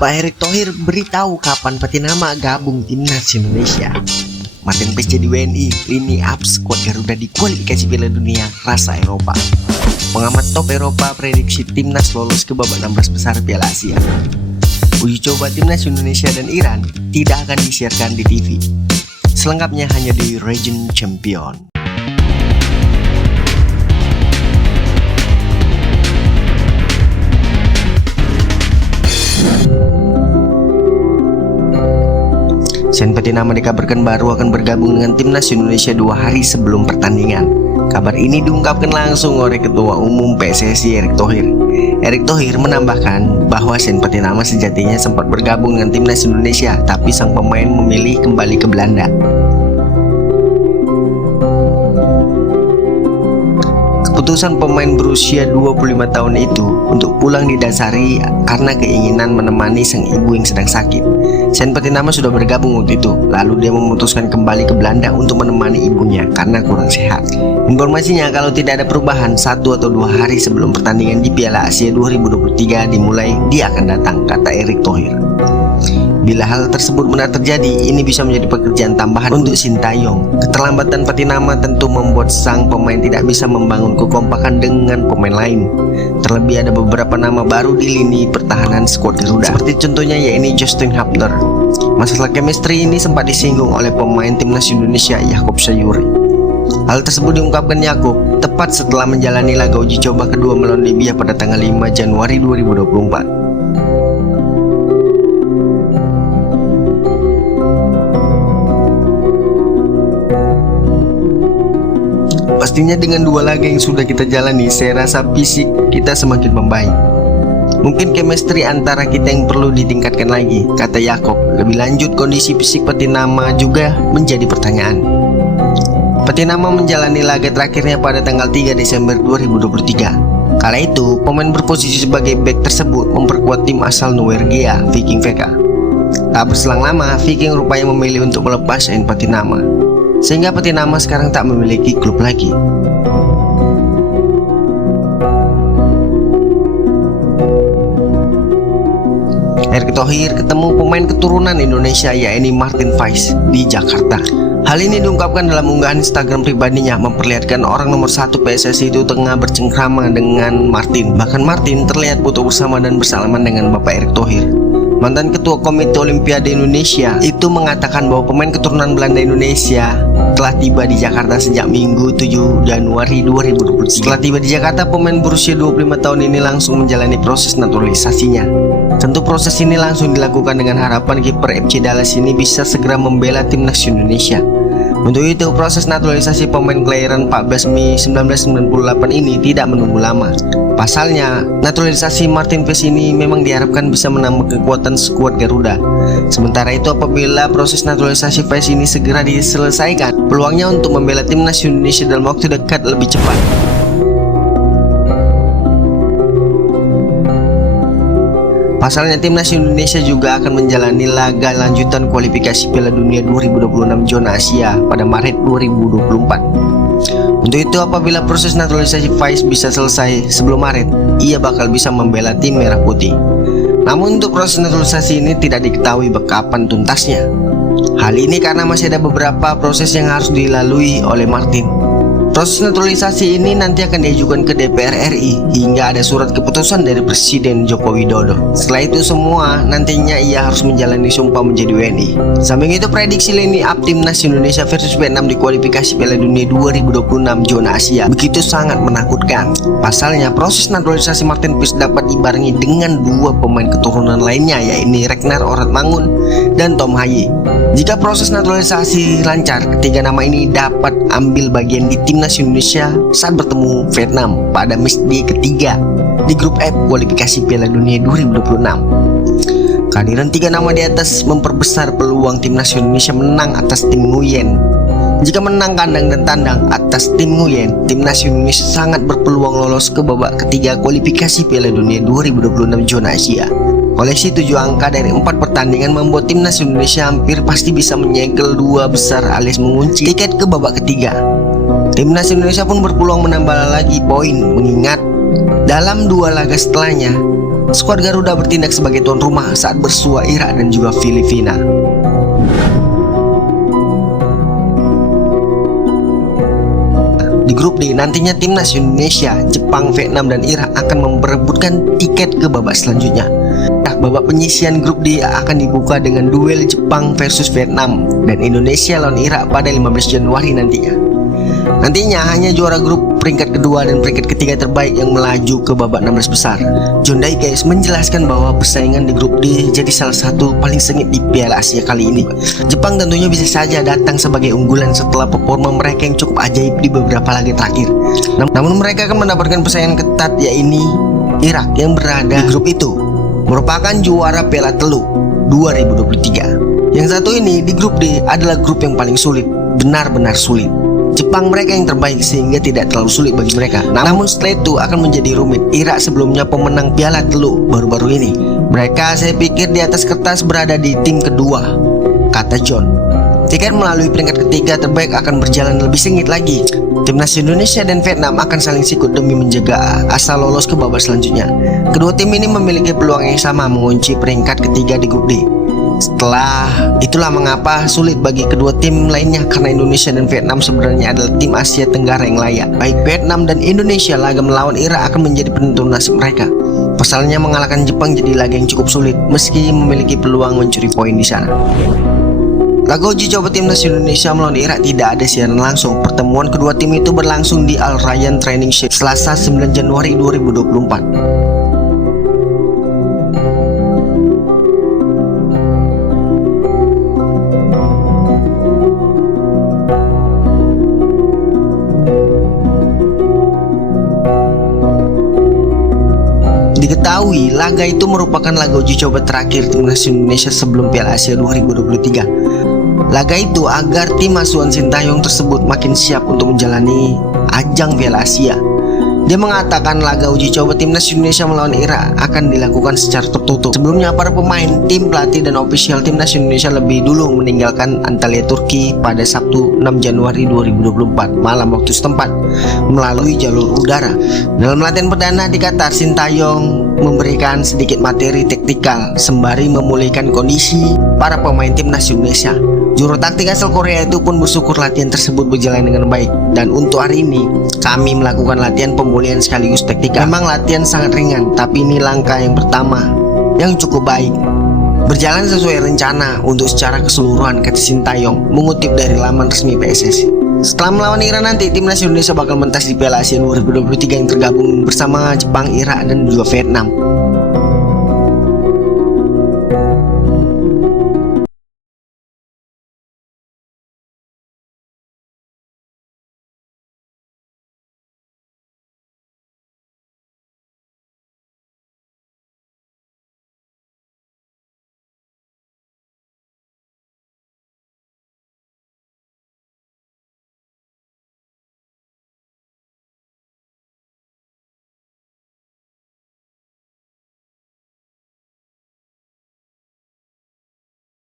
Pak Erick Thohir beritahu kapan Petinama gabung timnas Indonesia. Martin Paes jadi WNI, Lini up skuad Garuda di kualifikasi Piala Dunia rasa Eropa. Pengamat top Eropa prediksi timnas lolos ke babak 16 besar Piala Asia. Uji coba timnas Indonesia dan Iran tidak akan disiarkan di TV. Selengkapnya hanya di Region Champion. Sen Petinama dikabarkan baru akan bergabung dengan timnas Indonesia 2 hari sebelum pertandingan. Kabar ini diungkapkan langsung oleh Ketua Umum PSSI Erick Thohir. Erick Thohir menambahkan bahwa Sen Petinama sejatinya sempat bergabung dengan timnas Indonesia, tapi sang pemain memilih kembali ke Belanda. Keputusan pemain berusia 25 tahun itu untuk pulang didasari karena keinginan menemani sang ibu yang sedang sakit. Sen Petinama sudah bergabung waktu itu, lalu dia memutuskan kembali ke Belanda untuk menemani ibunya karena kurang sehat. Informasinya kalau tidak ada perubahan 1 atau 2 hari sebelum pertandingan di Piala Asia 2023 dimulai, dia akan datang, kata Erick Thohir. Bila hal tersebut benar terjadi, ini bisa menjadi pekerjaan tambahan untuk Sintayong. Keterlambatan Petinama tentu membuat sang pemain tidak bisa membangun kekompakan dengan pemain lain. Terlebih ada beberapa nama baru di lini pertahanan skuad Garuda, seperti contohnya yaitu Justin Hubner. Masalah chemistry ini sempat disinggung oleh pemain timnas Indonesia Yaakob Sayuri. Hal tersebut diungkapkan Yaakob tepat setelah menjalani laga uji coba kedua melawan Libya pada tanggal 5 Januari 2024. Pastinya dengan 2 laga yang sudah kita jalani, saya rasa fisik kita semakin membaik. Mungkin chemistry antara kita yang perlu ditingkatkan lagi, kata Yaakob. Lebih lanjut, kondisi fisik Petinama juga menjadi pertanyaan. Petinama menjalani laga terakhirnya pada tanggal 3 Desember 2023. Kala itu, pemain berposisi sebagai bek tersebut memperkuat tim asal Norwegia, Viking VK. Tak berselang lama, Viking rupanya memilih untuk melepas Sen Petinama, sehingga Petinama sekarang tak memiliki klub lagi. Erick Thohir ketemu pemain keturunan Indonesia yaitu Martin Paes di Jakarta. Hal ini diungkapkan dalam unggahan Instagram pribadinya, memperlihatkan orang nomor 1 PSSI itu tengah bercengkrama dengan Martin. Bahkan Martin terlihat foto bersama dan bersalaman dengan Bapak Erick Thohir. Mantan Ketua Komite Olimpiade Indonesia itu mengatakan bahwa pemain keturunan Belanda Indonesia telah tiba di Jakarta sejak Minggu 7 Januari 2023. Setelah tiba di Jakarta, pemain berusia 25 tahun ini langsung menjalani proses naturalisasinya. Tentu proses ini langsung dilakukan dengan harapan kiper FC Dallas ini bisa segera membela timnas Indonesia. Untuk itu, proses naturalisasi pemain kelahiran 14 Mei 1998 ini tidak menunggu lama. Pasalnya, naturalisasi Martin Paes ini memang diharapkan bisa menambah kekuatan skuad Garuda. Sementara itu, apabila proses naturalisasi Paes ini segera diselesaikan, peluangnya untuk membela timnas Indonesia dalam waktu dekat lebih cepat. Pasalnya, timnas Indonesia juga akan menjalani laga lanjutan kualifikasi Piala Dunia 2026 zona Asia pada Maret 2024. Untuk itu, apabila proses naturalisasi Paes bisa selesai sebelum Maret, ia bakal bisa membela tim merah putih. Namun untuk proses naturalisasi ini tidak diketahui kapan tuntasnya. Hal ini karena masih ada beberapa proses yang harus dilalui oleh Martin. Proses naturalisasi ini nanti akan diajukan ke DPR RI hingga ada surat keputusan dari Presiden Joko Widodo. Setelah itu semua, nantinya ia harus menjalani sumpah menjadi WNI. Samping itu, prediksi lini up timnas Indonesia versus Vietnam di kualifikasi Piala Dunia 2026 zona Asia begitu sangat menakutkan. Pasalnya, proses naturalisasi Martin Paes dapat dibarengi dengan 2 pemain keturunan lainnya yaitu Ragnar Oratmangun dan Tom Haye. Jika proses naturalisasi lancar, ketiga nama ini dapat ambil bagian di timnas Indonesia saat bertemu Vietnam pada matchday ketiga di grup F kualifikasi Piala Dunia 2026. Kehadiran 3 nama di atas memperbesar peluang timnas Indonesia menang atas tim Nguyen. Jika menang kandang dan tandang atas tim Nguyen, timnas Indonesia sangat berpeluang lolos ke babak ketiga kualifikasi Piala Dunia 2026 zona Asia. Koleksi 7 angka dari 4 pertandingan membuat timnas Indonesia hampir pasti bisa menyegel 2 besar alias mengunci tiket ke babak ketiga. Timnas Indonesia pun berpeluang menambah lagi poin, mengingat dalam 2 laga setelahnya skuad Garuda bertindak sebagai tuan rumah saat bersua Irak dan juga Filipina. Di grup D nantinya timnas Indonesia, Jepang, Vietnam, dan Irak akan memperebutkan tiket ke babak selanjutnya. Nah, babak penyisian grup D akan dibuka dengan duel Jepang versus Vietnam dan Indonesia lawan Irak pada 15 Januari nantinya. Nantinya hanya juara grup peringkat kedua dan peringkat ketiga terbaik yang melaju ke babak 16 besar. John Daiges menjelaskan bahwa persaingan di grup D jadi salah satu paling sengit di Piala Asia kali ini. Jepang tentunya bisa saja datang sebagai unggulan setelah performa mereka yang cukup ajaib di beberapa laga terakhir. Namun mereka akan mendapatkan persaingan ketat, yaitu Irak yang berada di grup itu, merupakan juara Piala Teluk 2023. Yang satu ini di grup D adalah grup yang paling sulit, benar-benar sulit. Jepang mereka yang terbaik sehingga tidak terlalu sulit bagi mereka. Namun setelah itu akan menjadi rumit. Irak sebelumnya pemenang Piala Teluk baru-baru ini. Mereka saya pikir di atas kertas berada di tim kedua, kata John. Tiket melalui peringkat ketiga terbaik akan berjalan lebih sengit lagi. Timnas Indonesia dan Vietnam akan saling sikut demi menjaga asa lolos ke babak selanjutnya. Kedua tim ini memiliki peluang yang sama mengunci peringkat ketiga di grup D. Itulah mengapa sulit bagi kedua tim lainnya, karena Indonesia dan Vietnam sebenarnya adalah tim Asia Tenggara yang layak. Baik Vietnam dan Indonesia, laga melawan Irak akan menjadi penentu nasib mereka. Pasalnya mengalahkan Jepang jadi laga yang cukup sulit meski memiliki peluang mencuri poin di sana. Laga uji coba timnas Indonesia melawan Irak tidak ada siaran langsung. Pertemuan kedua tim itu berlangsung di Al Rayyan Training Shield Selasa 9 Januari 2024. Diketahui laga itu merupakan laga uji coba terakhir timnas Indonesia sebelum Piala Asia 2023. Laga itu agar tim asuhan Sintayong tersebut makin siap untuk menjalani ajang Piala Asia. Dia mengatakan laga uji coba timnas Indonesia melawan Irak akan dilakukan secara tertutup. Sebelumnya para pemain, tim pelatih dan ofisial timnas Indonesia lebih dulu meninggalkan Antalya Turki pada Sabtu 6 Januari 2024 malam waktu setempat melalui jalur udara. Dalam latihan perdana di Qatar, Sintayong memberikan sedikit materi taktikal sembari memulihkan kondisi para pemain timnas Indonesia. Juru taktik asal Korea itu pun bersyukur latihan tersebut berjalan dengan baik, dan untuk hari ini kami melakukan latihan pemulihan sekaligus taktikal. Memang latihan sangat ringan, tapi ini langkah yang pertama yang cukup baik. Berjalan sesuai rencana untuk secara keseluruhan, kata Sintayong mengutip dari laman resmi PSSI. Setelah melawan Irak nanti, timnas Indonesia bakal mentas di Piala Asia 2023 yang tergabung bersama Jepang, Irak, dan juga Vietnam.